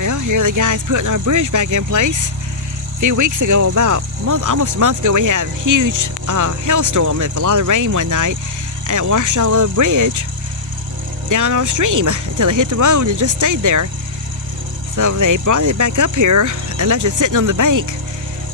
Well, here the guys putting our bridge back in place. A few weeks ago, almost a month ago, we had a huge hailstorm with a lot of rain one night, and it washed all the bridge down our stream until it hit the road and just stayed there. So they brought it back up here and left it sitting on the bank.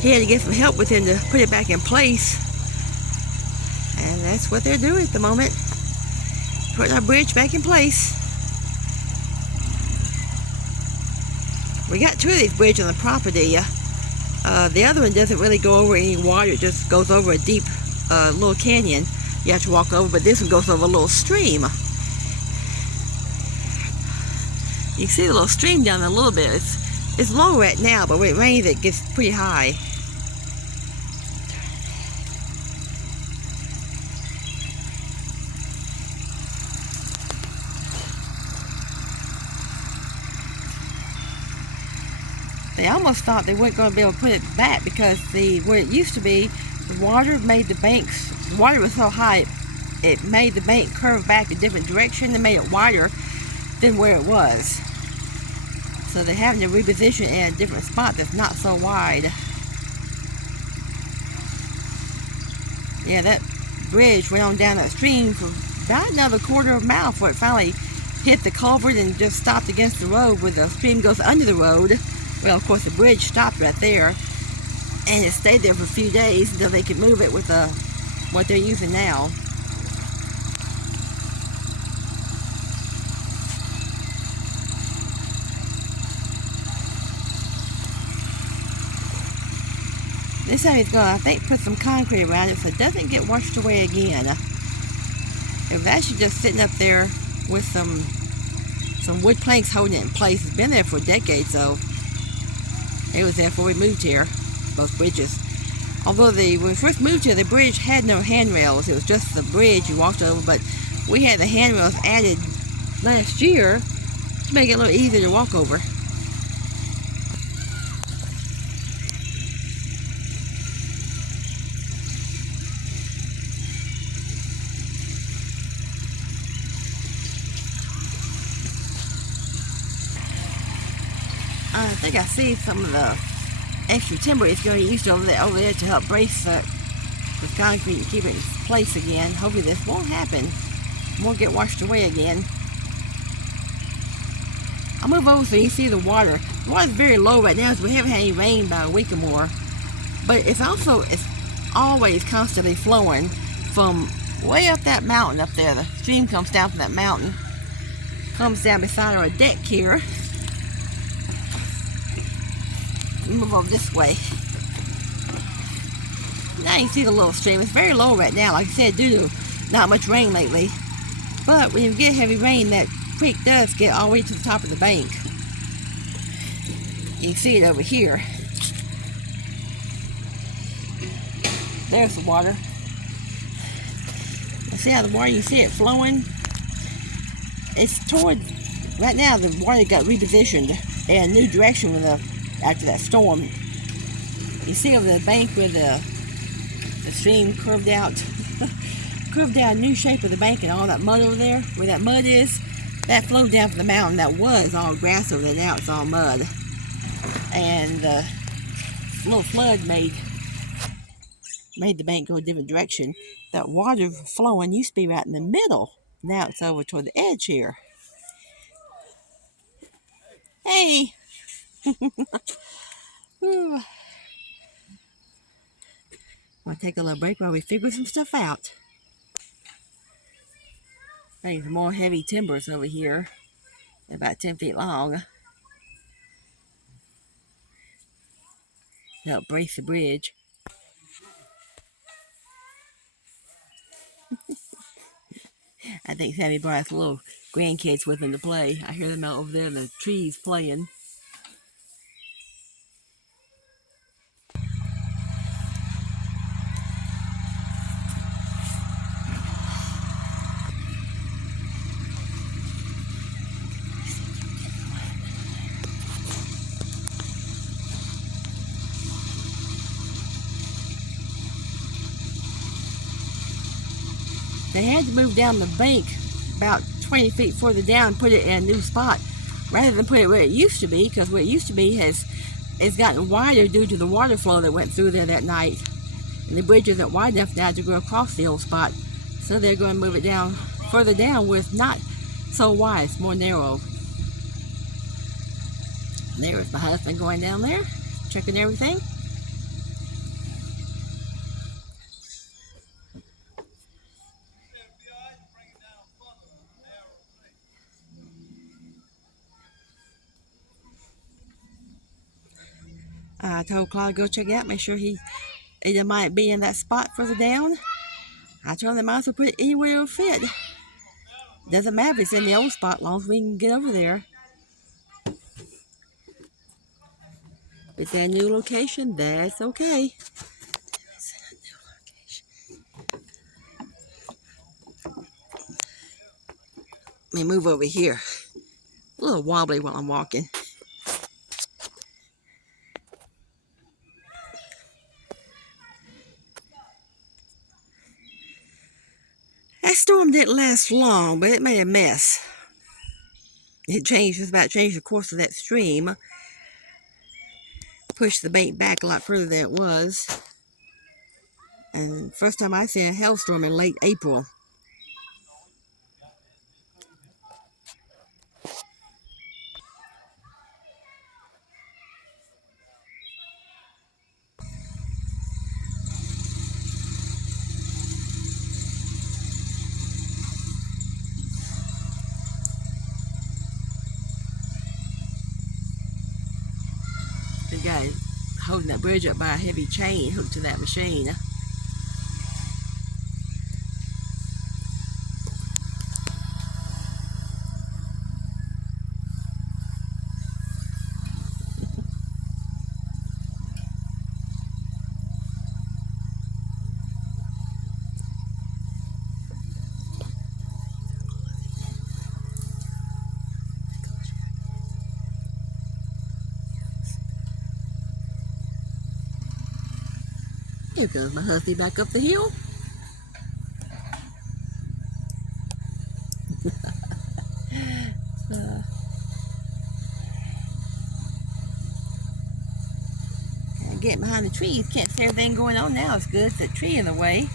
He had to get some help with him to put it back in place, and that's what they're doing at the moment, putting our bridge back in place. We got two of these bridges on the property. The other one doesn't really go over any water. It just goes over a deep little canyon you have to walk over, but this one goes over a little stream. You can see the little stream down there a little bit. It's low right now, but when it rains it gets pretty high. They almost thought they weren't going to be able to put it back because where it used to be, the water made the banks, the water was so high, it made the bank curve back a different direction and made it wider than where it was. So they're having to reposition it in a different spot that's not so wide. Yeah, that bridge went on down that stream for about another quarter of a mile before it finally hit the culvert and just stopped against the road where the stream goes under the road. Well, of course, the bridge stopped right there, and it stayed there for a few days until they could move it with what they're using now. This time he's going to, I think, put some concrete around it so it doesn't get washed away again. It was actually just sitting up there with some wood planks holding it in place. It's been there for decades, though. It was there before we moved here, both bridges. Although when we first moved here, the bridge had no handrails. It was just the bridge you walked over, but we had the handrails added last year to make it a little easier to walk over. I think I see some of the extra timber it's going to use over there to help brace with concrete and keep it in place again. Hopefully this won't happen. It won't get washed away again. I'll move over so you can see the water. The water's very low right now, so we haven't had any rain about a week or more. But it's always constantly flowing from way up that mountain up there. The stream comes down from that mountain, comes down beside our deck here. Move over this way. Now you can see the little stream. It's very low right now, like I said, due to not much rain lately. But when you get heavy rain, that creek does get all the way to the top of the bank. You can see it over here. There's the water. See how the water, you see it flowing? It's toward, right now the water got repositioned in a new direction after that storm. You see over the bank where the stream curved out a new shape of the bank, and all that mud over there, where that mud is, that flowed down from the mountain. That was all grass over there, now it's all mud. And the little flood made the bank go a different direction. That water flowing used to be right in the middle. Now it's over toward the edge here. Hey! I'm going to take a little break while we figure some stuff out. There's more heavy timbers over here, about 10 feet long, to help brace the bridge. I think Sammy brought his little grandkids with him to play. I hear them out over there in the trees playing. They had to move down the bank about 20 feet further down and put it in a new spot rather than put it where it used to be, because where it used to be it's gotten wider due to the water flow that went through there that night. And the bridge isn't wide enough now to go across the old spot. So they're going to move it down, further down where it's not so wide, it's more narrow. And there is my husband going down there, checking everything. I told Claude to go check it out, make sure he either might be in that spot further down. I told him they might as well put it anywhere it'll fit. Doesn't matter if it's in the old spot, as long as we can get over there. If it's a new location, that's okay. Let me move over here. A little wobbly while I'm walking. That storm didn't last long, but it made a mess. It just about changed the course of that stream. Pushed the bank back a lot further than it was. And first time I seen a hailstorm in late April. The guy holding that bridge up by a heavy chain hooked to that machine. Here goes my husband back up the hill. Getting behind the trees, can't see everything going on now. It's good. It's a tree in the way.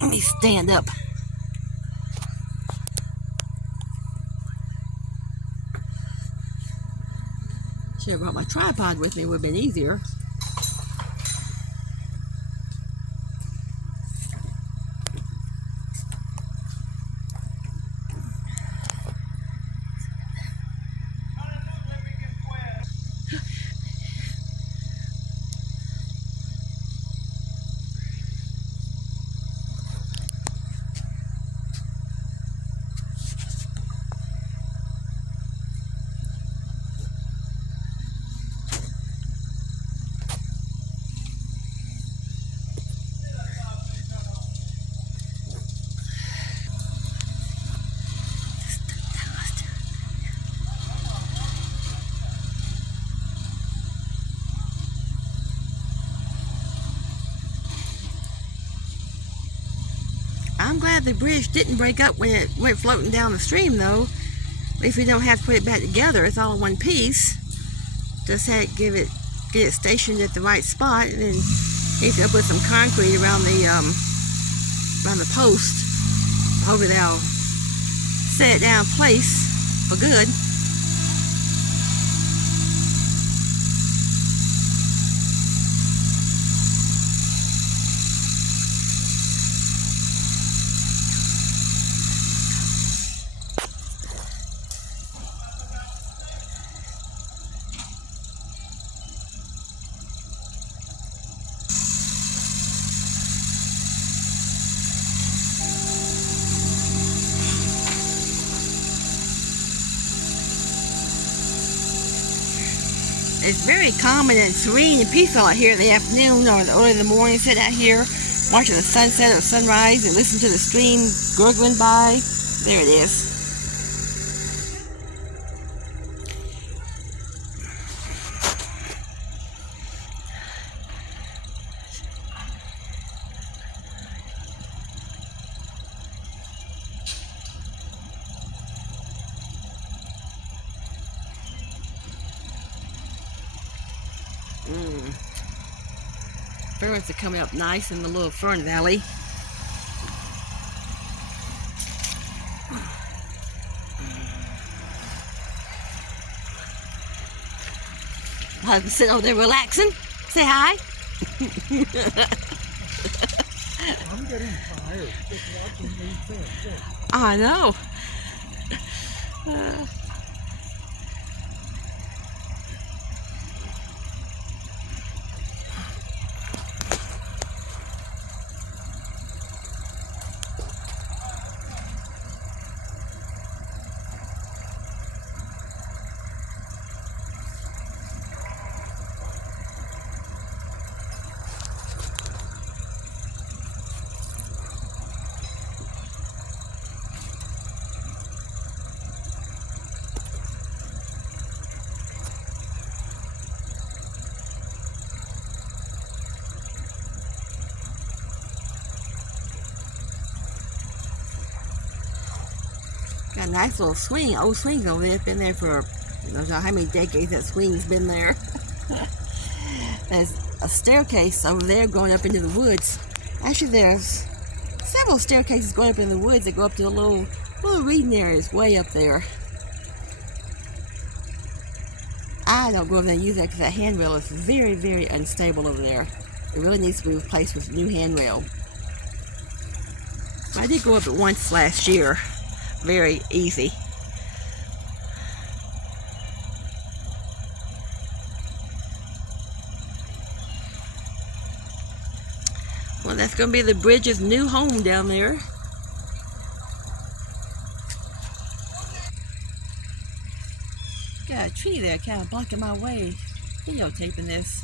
Let me stand up. Should have brought my tripod with me, would have been easier. I'm glad the bridge didn't break up when it went floating down the stream, though. At least we don't have to put it back together. It's all in one piece. Just had to get it stationed at the right spot, and then he's gonna put some concrete around the post. Hopefully they'll set it down in place for good. It's very calm and serene and peaceful out here in the afternoon or early in the morning. Sit out here, watching the sunset or sunrise, and listen to the stream gurgling by. There it is. Ferns are coming up nice in the little fern valley. I'm sitting over there relaxing. Say hi. I'm getting tired just watching these things. I know. Got a nice little swing, old swing over there. It's been there for, I don't know how many decades that swing's been there. There's a staircase over there going up into the woods. Actually, there's several staircases going up in the woods that go up to the little reading areas way up there. I don't go over there and use that because that handrail is very, very unstable over there. It really needs to be replaced with a new handrail. I did go up it once last year. Very easy. Well, that's going to be the bridge's new home down there. Got a tree there kind of blocking my way. Videotaping this.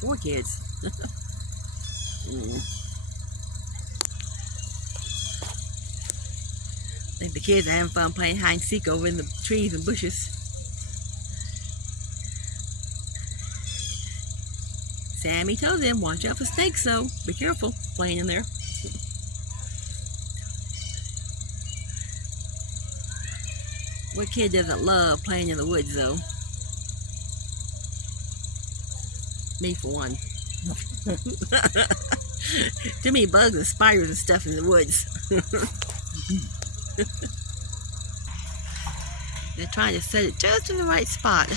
Four kids. I think the kids are having fun playing hide and seek over in the trees and bushes. Sammy told them, watch out for snakes, so be careful playing in there. What kid doesn't love playing in the woods, though? Me, for one. Too many bugs and spiders and stuff in the woods. They're trying to set it just in the right spot.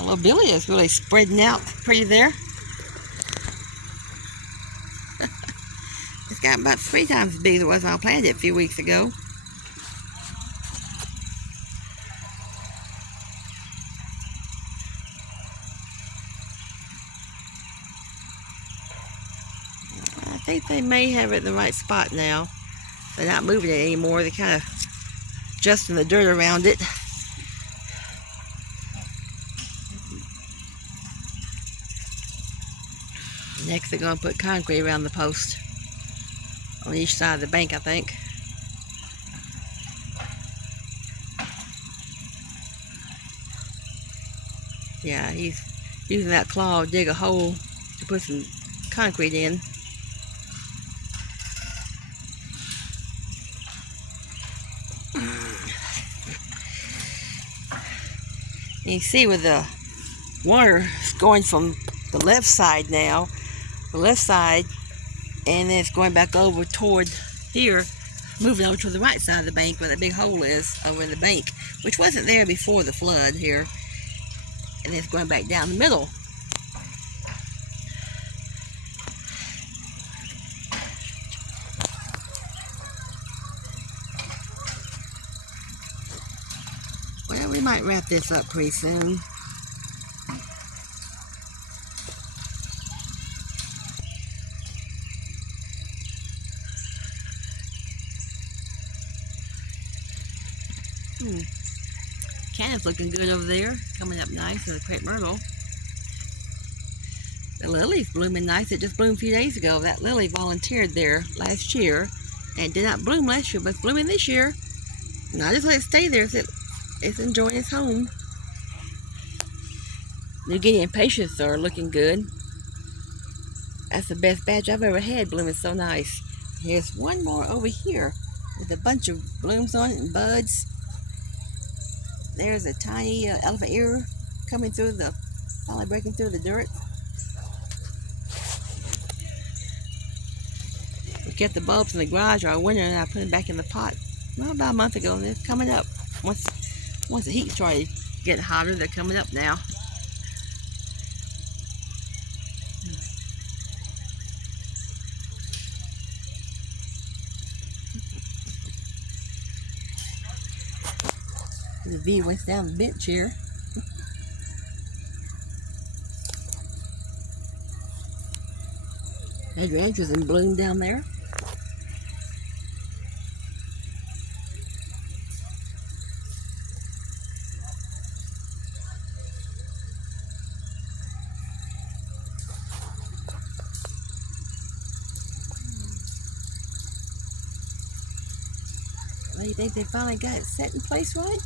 Little Billy is really spreading out pretty there. It's got about 3 times as big as it was when I planted it a few weeks ago. I think they may have it in the right spot now. They're not moving it anymore. They're kind of adjusting the dirt around it. Next, they're going to put concrete around the post on each side of the bank, I think. Yeah, he's using that claw to dig a hole to put some concrete in. You can see with the water going from the left side now, the left side, and then it's going back over toward here, moving over to the right side of the bank where the big hole is over in the bank, which wasn't there before the flood here. and it's going back down the middle. Well, we might wrap this up pretty soon. Cannon's looking good over there, coming up nice with a crepe myrtle. The lily's blooming nice. It just bloomed a few days ago. That lily volunteered there last year and did not bloom last year, but it's blooming this year. And I just let it stay there. It's enjoying its home. New Guinea impatiens are looking good. That's the best batch I've ever had, blooming so nice. Here's one more over here with a bunch of blooms on it and buds. There's a tiny elephant ear coming through finally breaking through the dirt. We kept the bulbs in the garage all winter and I put them back in the pot, well, about a month ago, and they're coming up. Once the heat started getting hotter, they're coming up now. The view went down the bench here. Hydrangeas in bloom down there. Well, you think they finally got it set in place right?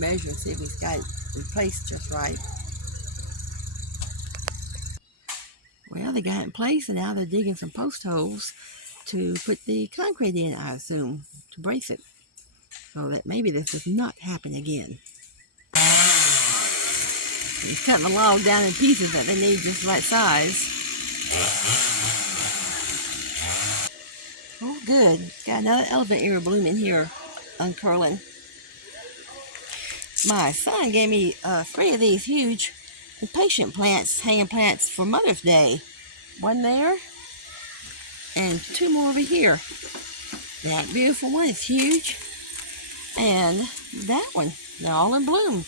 Measure and see if he's got it in place just right. Well, they got it in place and now they're digging some post holes to put the concrete in, I assume, to brace it, so that maybe this does not happen again. He's cutting the log down in pieces that they need just the right size. Oh, good. Got another elephant ear blooming here, uncurling. My son gave me 3 of these huge impatient plants, hanging plants for Mother's Day. One there, and 2 more over here. That beautiful one is huge, and that one. They're all in bloom.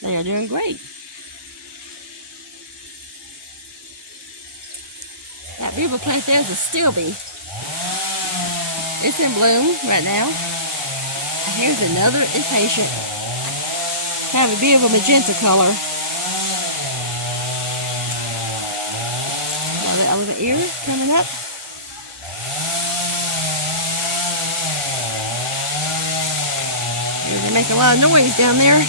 They are doing great. That beautiful plant there is a stilby. It's in bloom right now. And here's another impatient. Kind of a beautiful magenta color. Another elephant ear coming up. They make a lot of noise down there.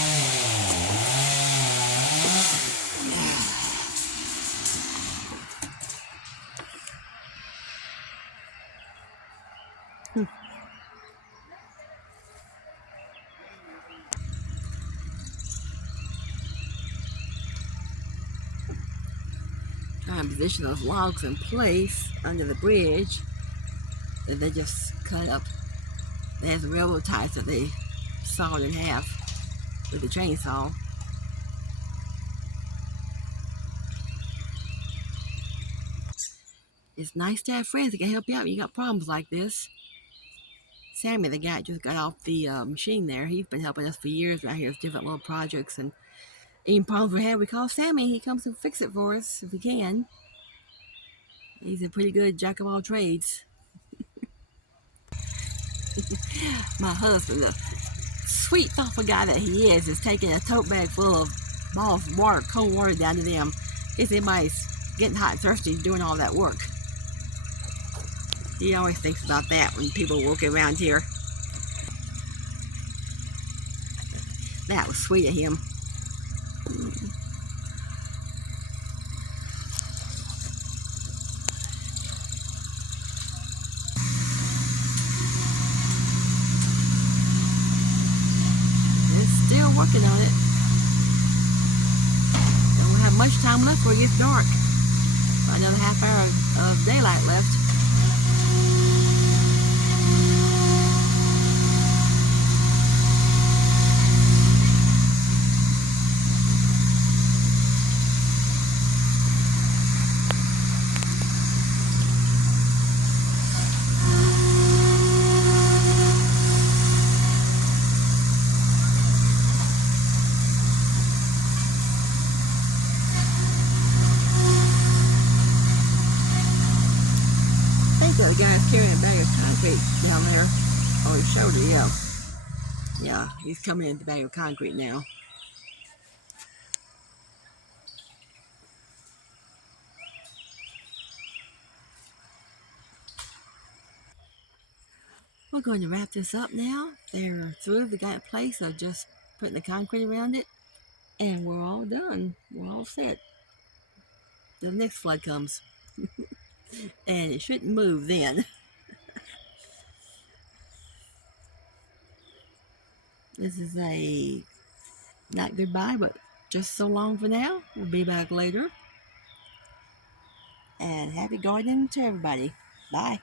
Trying to position those logs in place under the bridge that they just cut up. They have the railroad ties that they sawed in half with the chainsaw. It's nice to have friends that can help you out when you got problems like this. Sammy, the guy just got off the machine there. He's been helping us for years right here with different little projects, and any problems we have, we call Sammy. He comes and fix it for us if he can. He's a pretty good jack of all trades. My husband, the sweet, thoughtful guy that he is taking a tote bag full of bottles of water, cold water down to them. In case anybody's getting hot and thirsty doing all that work. He always thinks about that when people walk around here. That was sweet of him. It's still working on it. Don't have much time left before it gets dark. About another half hour of daylight left. The guy's carrying a bag of concrete down there on his shoulder. Yeah, he's coming in the bag of concrete now. We're going to wrap this up now. They're through. They got it placed. So just putting the concrete around it, and we're all done. We're all set. The next flood comes, and it shouldn't move then. This is a not goodbye, but just so long for now. We'll be back later. And happy gardening to everybody. Bye.